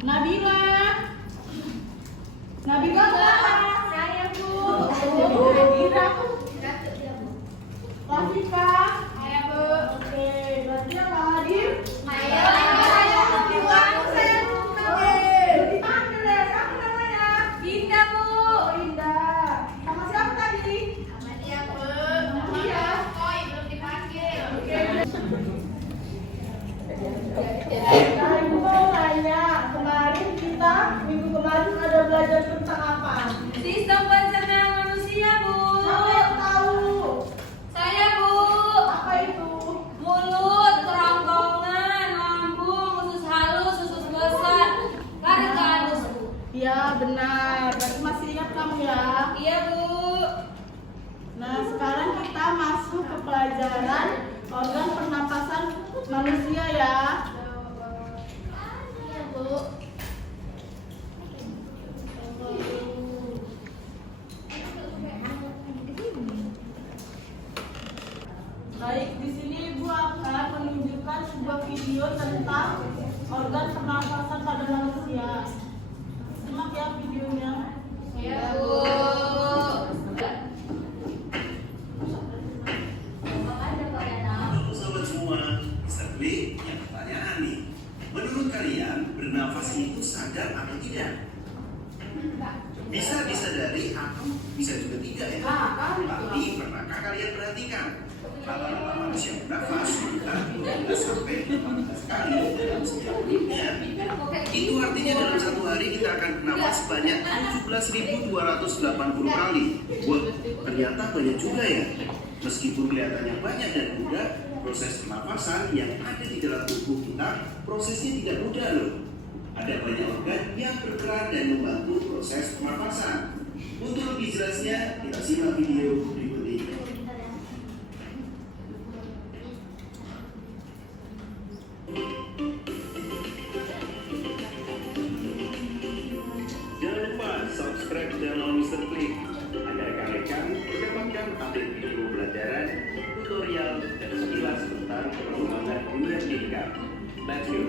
Nabila. Nabila silakan. Saya Bu. Nabila. Rafika. Saya Bu. Oke, berarti yang hadir. Saya. Dipanggil ya, siapa namanya? Dinda Bu. Oh, Indah. Sama siapa tadi? Sama dia Bu. Sama dia. Koi belum dipanggil. Nah, Ibu mau tanya, kemarin kita minggu kemarin ada belajar tentang apa? Sistem pencernaan manusia Bu. Siapa yang tahu? Saya Bu. Apa itu? Mulut, kerongkongan, lambung, usus halus, usus besar, garis halus Bu. Ya benar, berarti masih ingat kamu ya? Iya Bu. Nah sekarang kita masuk ke pelajaran organ pernapasan manusia ya. Iya Bu. Baik, di sini Ibu akan menunjukkan sebuah video tentang organ pernapasan pada manusia. Simak ya videonya. Iya Bu. Halo sahabat semua, Mr. Klik yang pertanyaan nih. Menurut kalian, bernafas itu sadar atau tidak? Bisa disadari atau bisa juga tidak ya? Tapi pernahkah kalian perhatikan? Rata-rata manusia bernafas sekitar 12 sampai 18 kali dalam setiap hidupnya. Itu artinya dalam satu hari kita akan bernafas sebanyak 17.280 kali. Wah, ternyata banyak juga ya. Meskipun kelihatannya banyak dan mudah, proses pernapasan yang ada di dalam tubuh kita prosesnya tidak mudah loh. Ada banyak organ yang berperan dan membantu proses pernapasan. Untuk lebih jelasnya, kita simak video berikut ini. Jangan lupa subscribe channel Mr. Klik agar rekan-rekan mendapatkan update video pelajaran, tutorial, dan sekilas tentang perkembangan dunia pendidikan. Let's go!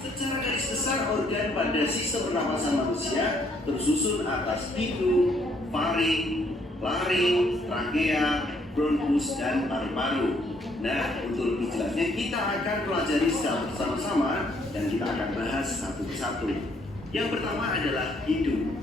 Secara garis besar organ pada sistem pernapasan manusia tersusun atas hidung, faring, laring, trachea, bronkus, dan paru-paru. Nah, untuk lebih jelasnya kita akan pelajari secara bersama-sama dan kita akan bahas satu persatu. Yang pertama adalah hidung.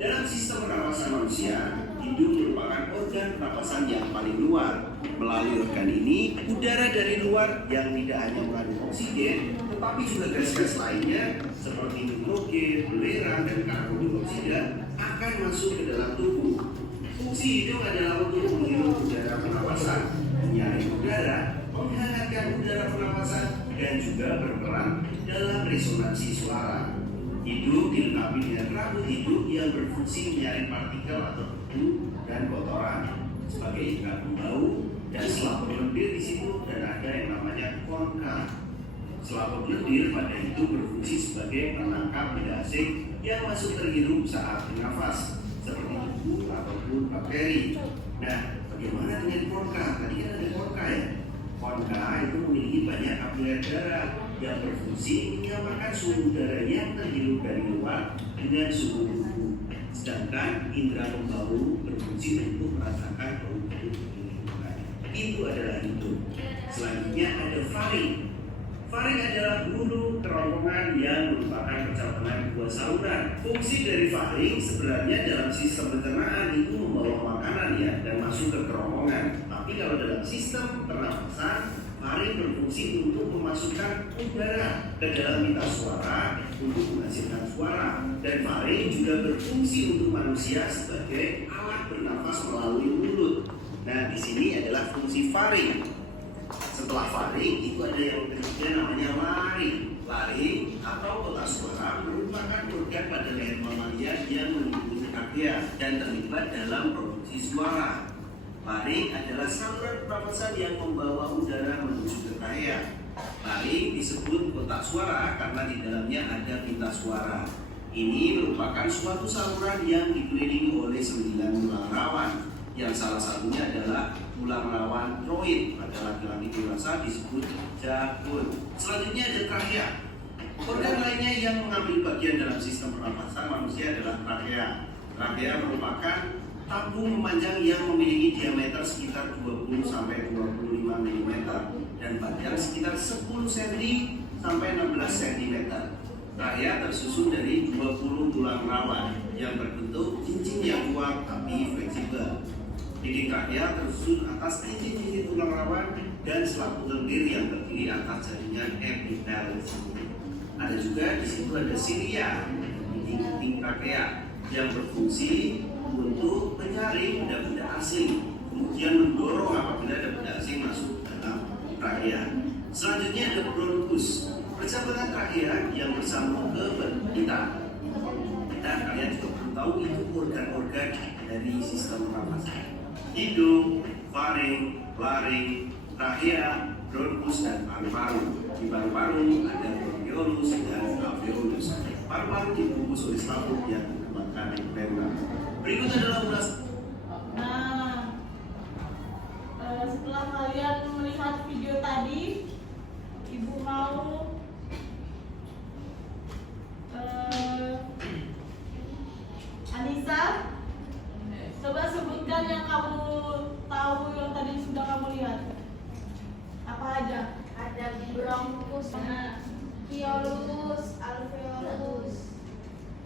Dalam sistem pernapasan manusia, hidung merupakan organ pernapasan yang paling luar. Melalui organ ini, udara dari luar yang tidak hanya mengandung oksigen, tetapi juga gas-gas lainnya seperti nitrogen, belerang, dan karbon dioksida akan masuk ke dalam tubuh. Fungsi hidung adalah untuk menghirup udara pernapasan, menyaring udara, menghangatkan udara pernapasan, dan juga berperan dalam resonansi suara. Hidung dilengkapi dengan rambut hidung yang berfungsi menyaring partikel atau debu dan kotoran sebagai ikat pembau, dan selaput lendir di situ, dan ada yang namanya konka. Selaput lendir pada itu berfungsi sebagai penangkap benda asing yang masuk terhirup saat bernafas, seperti debu ataupun bakteri. Nah, bagaimana dengan konka? Tadi kan ada konka ya. Konka itu memiliki banyak kapiler darah yang berfungsi menyamakan suhu udara yang terhirup dari luar dengan suhu tubuh. Sedangkan indera pembau berfungsi untuk merasakan bau-bau di lingkungan. Itu adalah hidung. Selanjutnya ada faring. Faring adalah hulu kerongkongan yang merupakan percakapan buah saluran. Fungsi dari faring sebenarnya dalam sistem pencernaan itu membawa makanan ya dan masuk ke kerongkongan. Tapi kalau dalam sistem pernapasan, faring berfungsi untuk memasukkan udara ke dalam pita suara untuk menghasilkan suara. Dan faring juga berfungsi untuk manusia sebagai alat bernafas melalui mulut. Nah, di sini adalah fungsi faring. Setelah faring itu ada yang ketiga namanya laring. Laring atau kotak suara merupakan organ pada leher mamalia yang meliputi trachea dan terlibat dalam produksi suara. Laring adalah saluran pernapasan yang membawa udara menuju ke trachea. Laring disebut kotak suara karena di dalamnya ada pita suara. Ini merupakan suatu saluran yang dikelilingi oleh 9 tulang rawan. yang salah satunya adalah tulang rawan troid pada laki-laki dewasa disebut jakun. Selanjutnya ada trakea. Organ lainnya yang mengambil bagian dalam sistem pernapasan manusia adalah trakea. Trakea merupakan tabung memanjang yang memiliki diameter sekitar 20 sampai 25 mm dan panjang sekitar 10 cm sampai 16 cm. Trakea tersusun dari 20 tulang rawan yang berbentuk cincin yang kuat tapi fleksibel. Dinding trakea tersusun atas cincin-cincin tulang rawan dan selaput lendir yang terdiri atas jaringan epitelis. Ada juga di situ ada silia di dinding trakea yang berfungsi untuk menyaring benda-benda asing, kemudian mendorong apabila ada benda asing masuk dalam trakea. Selanjutnya ada bronkus, percabangan trakea yang bersambung ke kita. Kalian juga perlu tahu itu organ-organ dari sistem pernapasan: hidung, faring, laring, trakea, bronkus, dan paru-paru. Di paru-paru ada bronkiolus dan alveolus. Paru-paru dibungkus oleh selaput yang merupakan membran. Berikut adalah ulas. Nah, setelah kalian melihat video tadi, Ibu mau Anissa, coba sebutkan yang kamu tahu yang tadi sudah kamu lihat. Apa aja? Ada bronkus, kiolus, alveolus,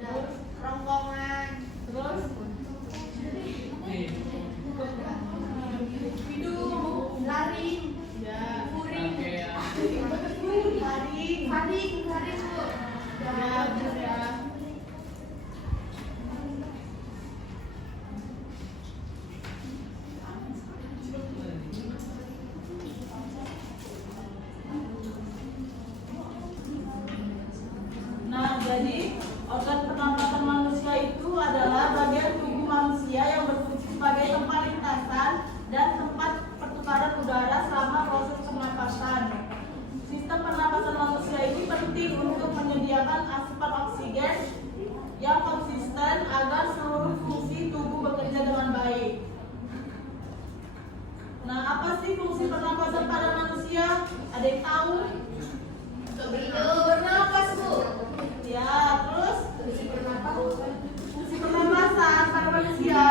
dan rongkongan. Terus Hidung, laring, ya, urin, faring, faring Bu. ya, benar ya. Nah, jadi organ pernapasan manusia itu adalah bagian tubuh manusia yang berfungsi sebagai tempat lintasan dan tempat pertukaran udara selama proses pernapasan. Sistem pernapasan manusia ini penting untuk menyediakan asupan oksigen yang konsisten agar seluruh fungsi tubuh bekerja dengan baik. Nah, apa sih fungsi pernapasan pada manusia? Ada yang tahu? Bernapas Bu. Ya, terus Fungsi pernapasan. fungsi pernapasan pada manusia.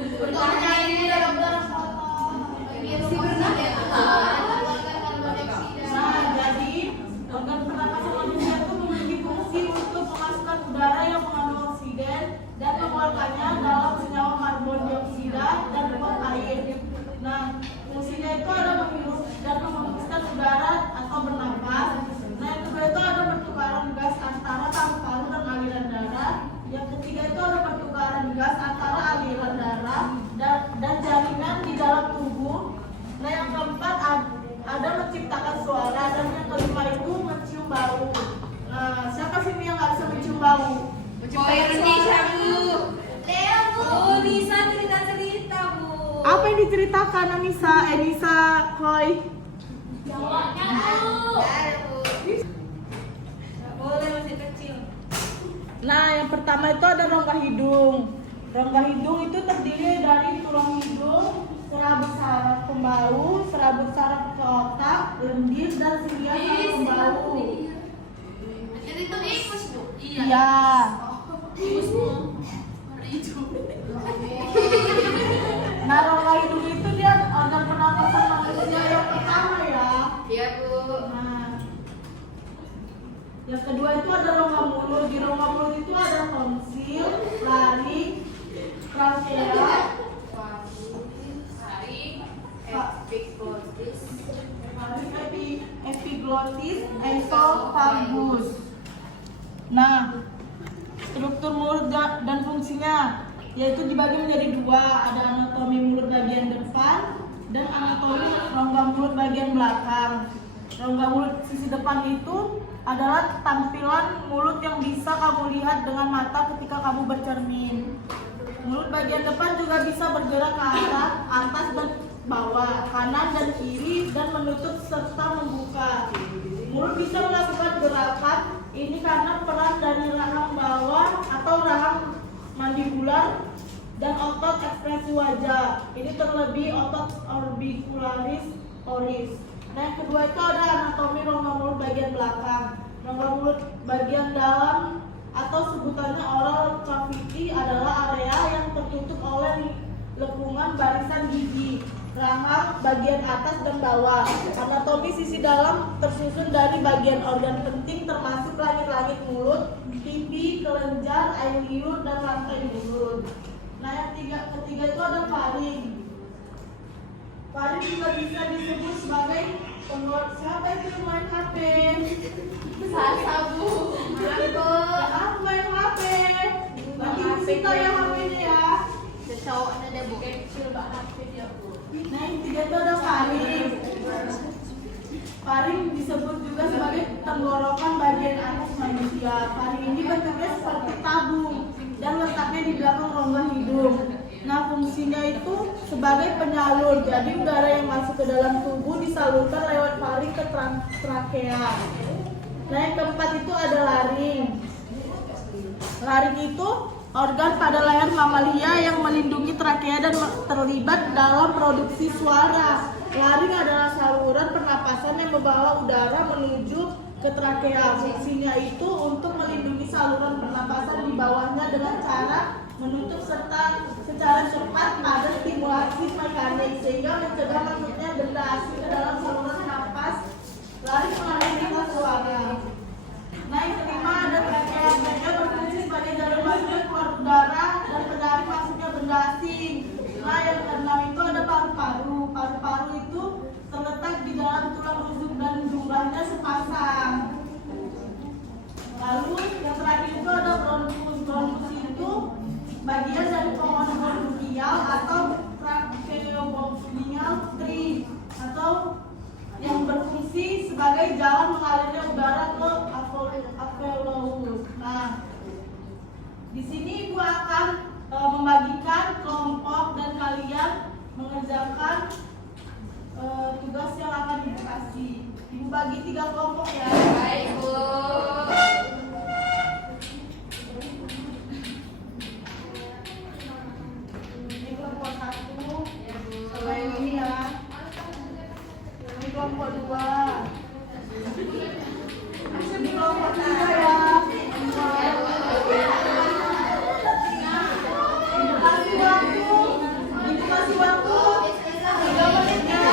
Bertanya ini dalam darah kotor. Fungsi pernapasan. Nah, jadi organ pernapasan manusia itu memiliki fungsi untuk memasukkan udara yang mengandung oksigen dan mengeluarkannya dalam senyawa karbon dioksida dan uap air. Nah, fungsinya itu ada menghirup dan menghembuskan udara atau bernapas. Nah, yang kedua itu ada pertukaran gas antara paru-paru dan aliran darah. Yang ketiga itu ada pertukaran gas antara aliran darah dan jaringan di dalam tubuh. Nah, yang keempat ada menciptakan suara, dan yang kelima itu mencium bau. Nah, siapa sih yang nggak bisa mencium bau? Indonesia Bu. Leo Bu. Oh, Nisa cerita-cerita Bu. Apa yang diceritakan Anissa? Nisa, Koi. Jawabnya Bu. Boleh masih kecil. Nah, yang pertama itu ada rongga hidung. Rongga hidung itu terdiri dari tulang hidung, serabut saraf pembau, serabut saraf ke otak, lendir, dan silia saraf pembau. Jadi itu ingus Bu. Iya. Nah, rongga hidung itu dia organ pernapasan manusia yang pertama ya. Iya Bu. Nah, yang kedua itu ada rongga mulut. Di rongga mulut itu ada tonsil, laring, trachea, epiglottis, esophagus. Nah, struktur mulut dan fungsinya yaitu dibagi menjadi dua. Ada anatomi mulut bagian depan dan anatomi rongga mulut bagian belakang. Rongga mulut sisi depan itu adalah tampilan mulut yang bisa kamu lihat dengan mata ketika kamu bercermin. Mulut bagian depan juga bisa bergerak ke arah atas dan bawah, kanan dan kiri, dan menutup serta membuka. Mulut bisa melakukan gerakan ini karena peran dari rahang bawah atau rahang mandibular dan otot ekspresi wajah. Ini terlebih otot orbicularis oris. Nah, yang kedua itu ada anatomi rongga mulut bagian belakang. Rongga mulut bagian dalam atau sebutannya oral cavity adalah area yang tertutup oleh lengkungan barisan gigi, rahang bagian atas dan bawah. Anatomi sisi dalam tersusun dari bagian organ penting termasuk langit-langit mulut, pipi, kelenjar, air liur, dan rantai mulut. Nah, yang ketiga itu ada faring. Faring juga bisa disebut sebagai pengeluar. Siapa itu main HP? Sasa bu. Aku main HP. Lagi musika ya HP-nya ya. Cowok ada bu. Kecil banget HP dia bu. Nah, yang ketiga itu ada faring. Faring disebut juga sebagai tenggorokan bagian atas manusia. Faring ini bentuknya seperti tabung dan letaknya di belakang rongga hidung. Nah, fungsinya itu sebagai penyalur. Jadi udara yang masuk ke dalam tubuh disalurkan lewat faring ke trakea. Nah, yang keempat itu ada laring. Laring itu organ pada leher mamalia yang melindungi trakea dan terlibat dalam produksi suara. Laring adalah saluran pernapasan yang membawa udara menuju ke trakea. Fungsinya itu untuk melindungi saluran pernapasan di bawahnya dengan cara menutup serta secara cepat pada stimulasi mekanik sehingga mencegah masuknya benda asing ke dalam saluran napas. Laring mengalirkan suara. Nah, yang kelima ada trakea. Trakea berfungsi sebagai jalur masuk keluar udara dan menarik masuknya benda asing. Nah, yang keenam itu ada paru-paru. Paru-paru itu terletak di dalam tulang rusuk dan jumlahnya sepasang. Lalu yang terakhir itu ada bronkus. Bronkus itu bagian dari penghuni bronkial atau tracheobronchial tree atau yang berfungsi sebagai jalan mengalirnya udara ke alveolus. Nah, di sini Ibu akan membagikan kelompok dan kalian mengerjakan tugas yang akan Ibu kasih. Ibu bagi 3 kelompok ya. Baik bu. Ini kelompok 1 sama yang ini ya. Ini kelompok 2. Ini kelompok 3 ya. Ibu kasih waktu 3 menit ya.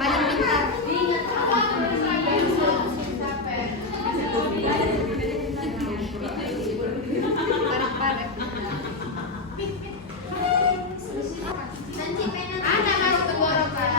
Paling bentar. Ada mas tenggorokan.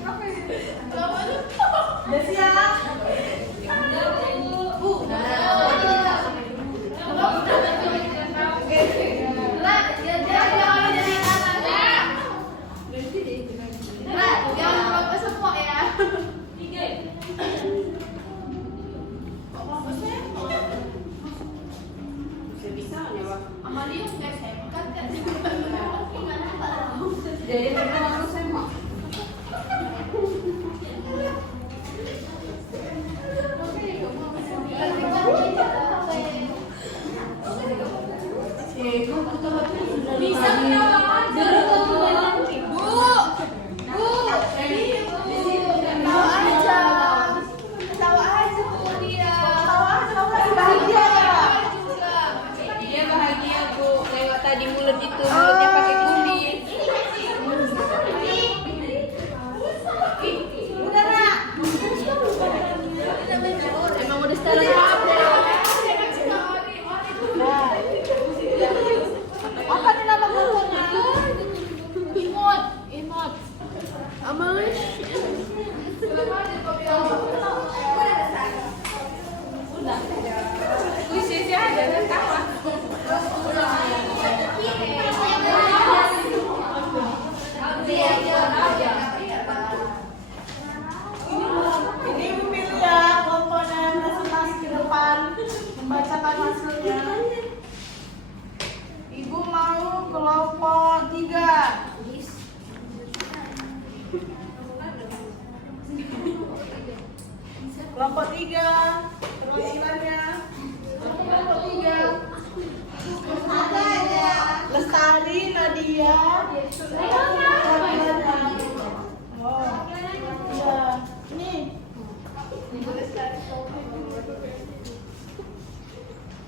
Apa yang Udah siap? Bu. jangan lupa sepok ya. Amalia nggak sehat kan? Jadi aku semua. Bisa kenapa aja? Bu, tahu aja, tahu aja bu dia. Tahu aja kamu lagi bahagia ya? Dia bahagia bu, lewat tadi mulut itu mulutnya pakai kulit. Udah nak. Emang udah setelan apa? Apa nih nama kelompoknya? Imot. Amas. Wih, sih ada kawan. kelompok 3. Kelompok 3. Perwakilannya. Kelompok 3. Lestari, Nadia. Oh, iya. Ini.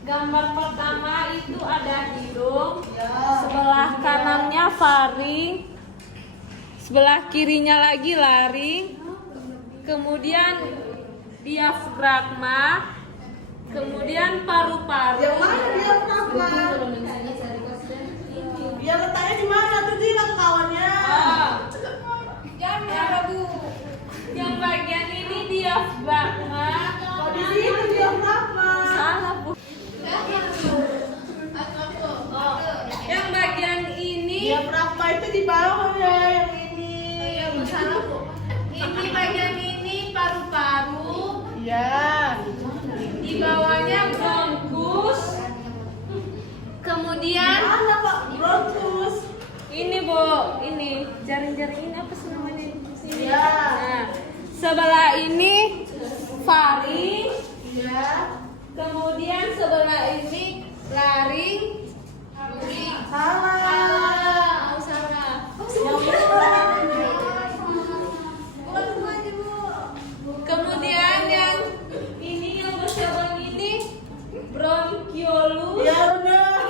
Gambar pertama itu ada hidung, Ya. sebelah kanannya faring, sebelah kirinya lagi laring, kemudian diafragma, kemudian paru-paru. Yang mana diafragma? Dia letaknya di mana tuh di kawannya? Yang bagian ini diafragma. Oh, di situ diafragma. Salah, Bu. Yang bagian ini, Diafragma itu di bawah ya, yang ini. ini bagian ini paru-paru, Ya. di bawahnya bronkus, kemudian Mana Pak bronkus? ini Bu, ini jaring-jaring ini apa sih namanya? Sini. Ya. Nah, sebelah ini faring, Ya. kemudian sebelah ini laring. Salah. Salah. Yang ini. Kemudian yang ini yang bercabang ini bronkiolus. Ya benar.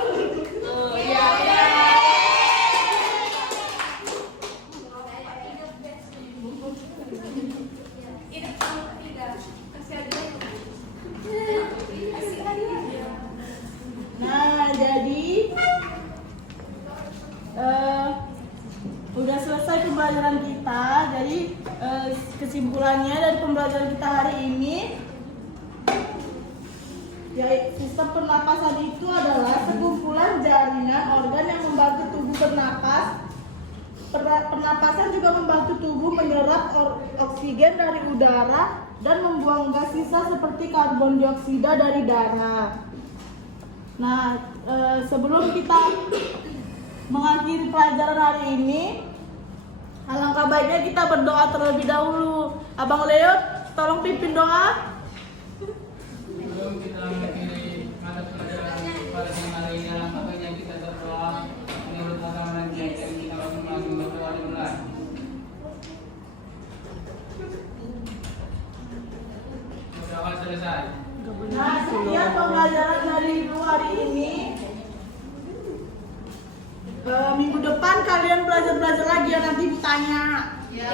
Oh iya iya. Nah, jadi udah selesai pembelajaran kita. Jadi kesimpulannya dari pembelajaran kita hari ini, ya, sistem pernapasan itu adalah sekumpulan jaringan organ yang membantu tubuh bernapas. Pernapasan juga membantu tubuh menyerap oksigen dari udara dan membuang gas sisa seperti karbon dioksida dari darah. Nah, sebelum kita mengakhiri pelajaran hari ini, alangkah baiknya kita berdoa terlebih dahulu. Abang Leo, tolong pimpin doa. Sebelum kita mengakhiri mata pelajaran pada siang hari ini, alangkah baiknya kita berdoa menurut agama dan keyakinan kita masing-masing. Berdoa dimulai. Berdoa selesai. Nah, sekian pembelajaran dari hari ini. Minggu depan kalian belajar lagi ya, nanti tanya. Ya.